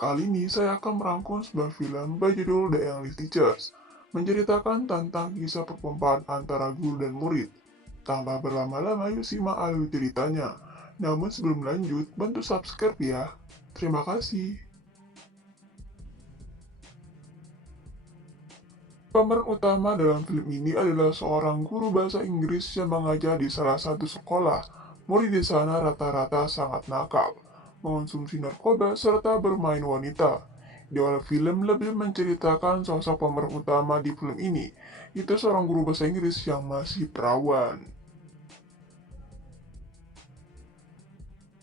Kali ini saya akan merangkum sebuah film berjudul The English Teachers, menceritakan tentang kisah perpompaan antara guru dan murid. Tanpa berlama-lama, yuk simak alur ceritanya. Namun sebelum lanjut, bantu subscribe ya. Terima kasih. Pemeran utama dalam film ini adalah seorang guru bahasa Inggris yang mengajar di salah satu sekolah. Murid di sana rata-rata sangat nakal, mengonsumsi narkoba, serta bermain wanita. Di awal film lebih menceritakan sosok pemeran utama di film ini, itu seorang guru bahasa Inggris yang masih perawan.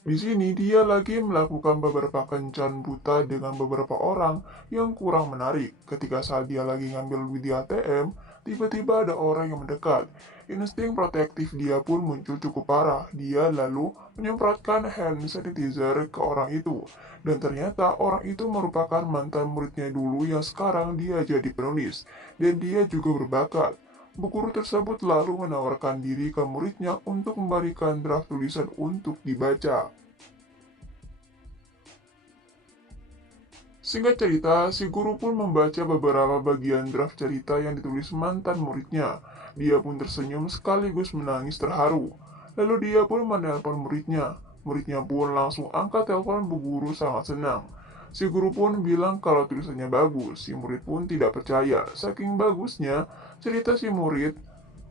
Di sini dia lagi melakukan beberapa kencan buta dengan beberapa orang yang kurang menarik. Ketika saat dia lagi ngambil duit di ATM, tiba-tiba ada orang yang mendekat. Insting protektif dia pun muncul cukup parah. Dia lalu menyemprotkan hand sanitizer ke orang itu. Dan ternyata orang itu merupakan mantan muridnya dulu yang sekarang dia jadi penulis. Dan dia juga berbakat. Bu guru tersebut lalu menawarkan diri ke muridnya untuk memberikan draft tulisan untuk dibaca. Singkat cerita, si guru pun membaca beberapa bagian draft cerita yang ditulis mantan muridnya. Dia pun tersenyum sekaligus menangis terharu. Lalu dia pun menelpon muridnya. Muridnya pun langsung angkat telepon. Bu guru sangat senang. Si guru pun bilang kalau tulisannya bagus. Si murid pun tidak percaya. Saking bagusnya cerita si murid,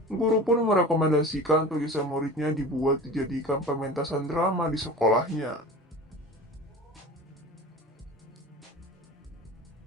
guru pun merekomendasikan tulisan muridnya dibuat dijadikan pementasan drama di sekolahnya.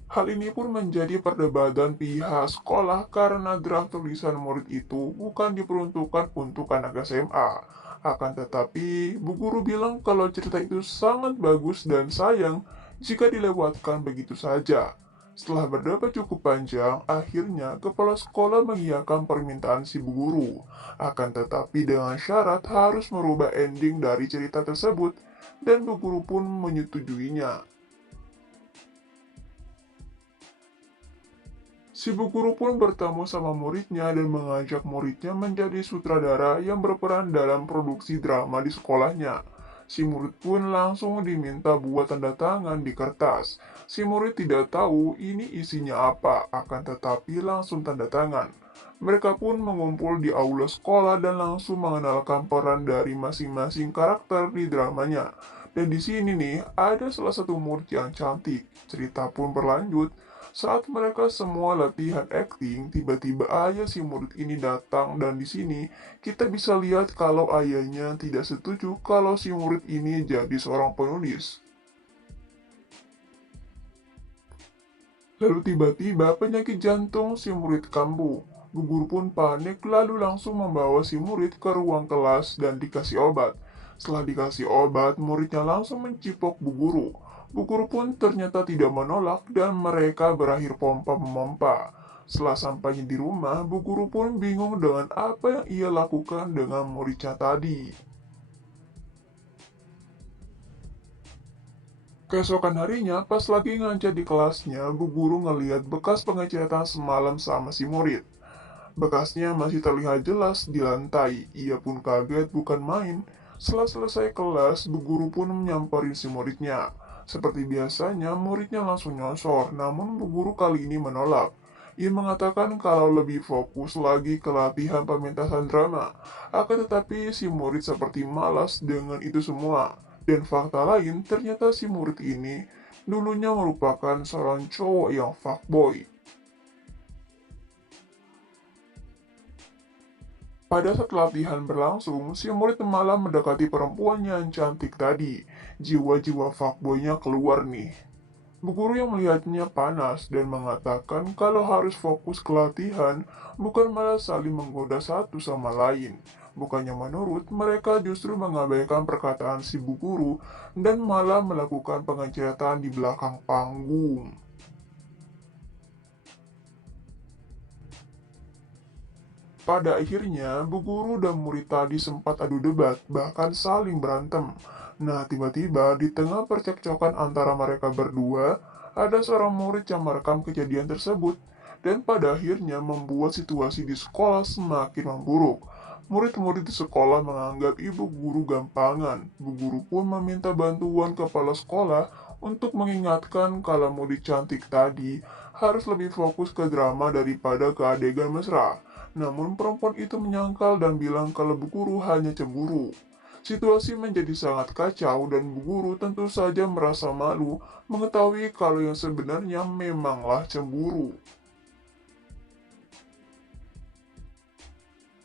Hal ini pun menjadi perdebatan pihak sekolah karena draft tulisan murid itu bukan diperuntukkan untuk anak SMA. Akan tetapi, Bu Guru bilang kalau cerita itu sangat bagus dan sayang jika dilewatkan begitu saja. Setelah berdebat cukup panjang, akhirnya kepala sekolah mengiyakan permintaan si Bu Guru. Akan tetapi dengan syarat harus merubah ending dari cerita tersebut, dan Bu Guru pun menyetujuinya. Si Bu Guru pun bertemu sama muridnya dan mengajak muridnya menjadi sutradara yang berperan dalam produksi drama di sekolahnya. Si murid pun langsung diminta buat tanda tangan di kertas. Si murid tidak tahu ini isinya apa, akan tetapi langsung tanda tangan. Mereka pun mengumpul di aula sekolah dan langsung mengenalkan peran dari masing-masing karakter di dramanya. Dan di sini nih, ada salah satu murid yang cantik. Cerita pun berlanjut. Saat mereka semua latihan acting, tiba-tiba ayah si murid ini datang dan di sini kita bisa lihat kalau ayahnya tidak setuju kalau si murid ini jadi seorang penulis. Lalu tiba-tiba penyakit jantung si murid kambuh. Bu guru pun panik lalu langsung membawa si murid ke ruang kelas dan dikasih obat. Setelah dikasih obat, muridnya langsung mencipok bu guru. Bu guru pun ternyata tidak menolak dan mereka berakhir pompa-memompa. Setelah sampainya di rumah, bu guru pun bingung dengan apa yang ia lakukan dengan muridnya tadi. Keesokan harinya, pas lagi ngajar di kelasnya, bu guru ngeliat bekas pengecetan semalam sama si murid. Bekasnya masih terlihat jelas di lantai. Ia pun kaget bukan main. Setelah selesai kelas, bu guru pun menyamperin si muridnya. Seperti biasanya, muridnya langsung nyosor, namun bu guru kali ini menolak. Ia mengatakan kalau lebih fokus lagi ke latihan pementasan drama. Akan tetapi si murid seperti malas dengan itu semua. Dan fakta lain, ternyata si murid ini dulunya merupakan seorang cowok yang fuckboy. Pada saat latihan berlangsung, si murid malah mendekati perempuan yang cantik tadi. Jiwa-jiwa fuckboynya keluar nih. Bu guru yang melihatnya panas dan mengatakan kalau harus fokus ke latihan, bukan malah saling menggoda satu sama lain. Bukannya menurut, mereka justru mengabaikan perkataan si bu guru dan malah melakukan pengecetan di belakang panggung. Pada akhirnya, bu guru dan murid tadi sempat adu debat, bahkan saling berantem. Nah, tiba-tiba di tengah percekcokan antara mereka berdua, ada seorang murid yang merekam kejadian tersebut, dan pada akhirnya membuat situasi di sekolah semakin memburuk. Murid-murid di sekolah menganggap ibu guru gampangan. Bu guru pun meminta bantuan kepala sekolah untuk mengingatkan kalau murid cantik tadi harus lebih fokus ke drama daripada ke adegan mesra. Namun perempuan itu menyangkal dan bilang kalau Bu Guru hanya cemburu. Situasi menjadi sangat kacau dan Bu Guru tentu saja merasa malu mengetahui kalau yang sebenarnya memanglah cemburu.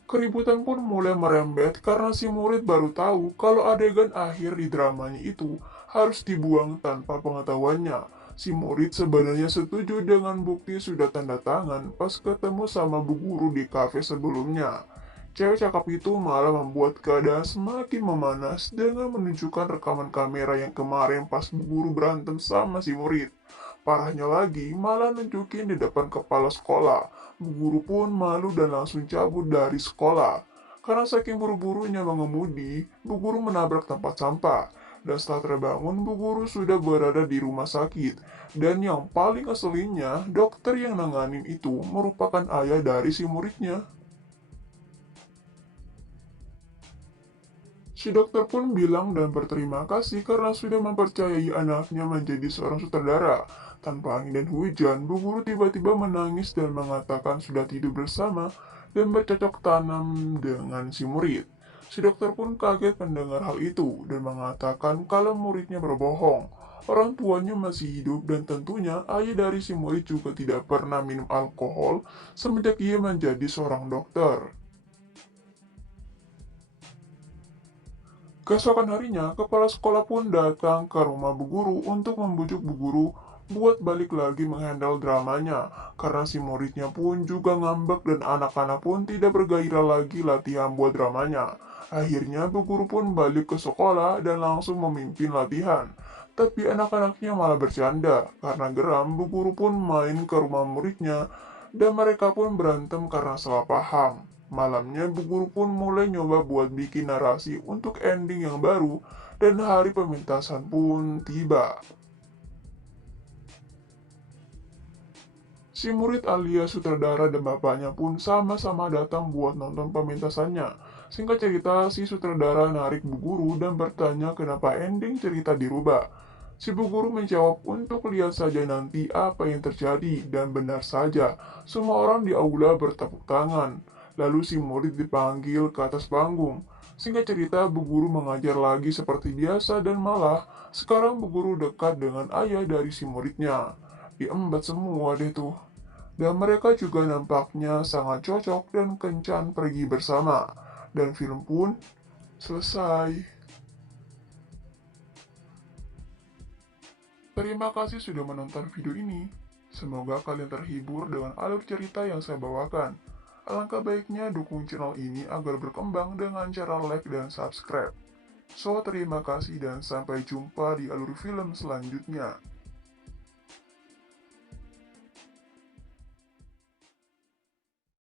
Keributan pun mulai merembet karena si murid baru tahu kalau adegan akhir di dramanya itu harus dibuang tanpa pengetahuannya. Si murid sebenarnya setuju dengan bukti sudah tanda tangan pas ketemu sama Bu Guru di kafe sebelumnya. Cewek cakep itu malah membuat keadaan semakin memanas dengan menunjukkan rekaman kamera yang kemarin pas Bu Guru berantem sama si murid. Parahnya lagi, malah nunjukin di depan kepala sekolah. Bu Guru pun malu dan langsung cabut dari sekolah. Karena saking buru-burunya mengemudi, Bu Guru menabrak tempat sampah. Dan setelah terbangun, Bu Guru sudah berada di rumah sakit. Dan yang paling aslinya, dokter yang nanganin itu merupakan ayah dari si muridnya. Si dokter pun bilang dan berterima kasih karena sudah mempercayai anaknya menjadi seorang sutradara. Tanpa angin dan hujan, Bu Guru tiba-tiba menangis dan mengatakan sudah tidur bersama dan bercocok tanam dengan si murid. Si dokter pun kaget mendengar hal itu dan mengatakan kalau muridnya berbohong. Orang tuanya masih hidup dan tentunya ayah dari si murid juga tidak pernah minum alkohol semenjak ia menjadi seorang dokter. Keesokan harinya, kepala sekolah pun datang ke rumah Bu Guru untuk membujuk Bu Guru buat balik lagi menghandle dramanya, karena si muridnya pun juga ngambek dan anak-anak pun tidak bergairah lagi latihan buat dramanya. Akhirnya Bu Guru pun balik ke sekolah dan langsung memimpin latihan. Tapi anak-anaknya malah bercanda, karena geram Bu Guru pun main ke rumah muridnya dan mereka pun berantem karena salah paham. Malamnya, Bu Guru pun mulai nyoba buat bikin narasi untuk ending yang baru, dan hari pementasan pun tiba. Si murid alias sutradara dan bapaknya pun sama-sama datang buat nonton pementasannya. Singkat cerita, si sutradara narik Bu Guru dan bertanya kenapa ending cerita dirubah. Si Bu Guru menjawab untuk lihat saja nanti apa yang terjadi, dan benar saja, semua orang di aula bertepuk tangan. Lalu si murid dipanggil ke atas panggung. Singkat cerita, Bu Guru mengajar lagi seperti biasa dan malah sekarang Bu Guru dekat dengan ayah dari si muridnya. Diembat semua deh tuh. Dan mereka juga nampaknya sangat cocok dan kencan pergi bersama. Dan film pun selesai. Terima kasih sudah menonton video ini. Semoga kalian terhibur dengan alur cerita yang saya bawakan. Alangkah baiknya dukung channel ini agar berkembang dengan cara like dan subscribe. So, terima kasih dan sampai jumpa di alur film selanjutnya.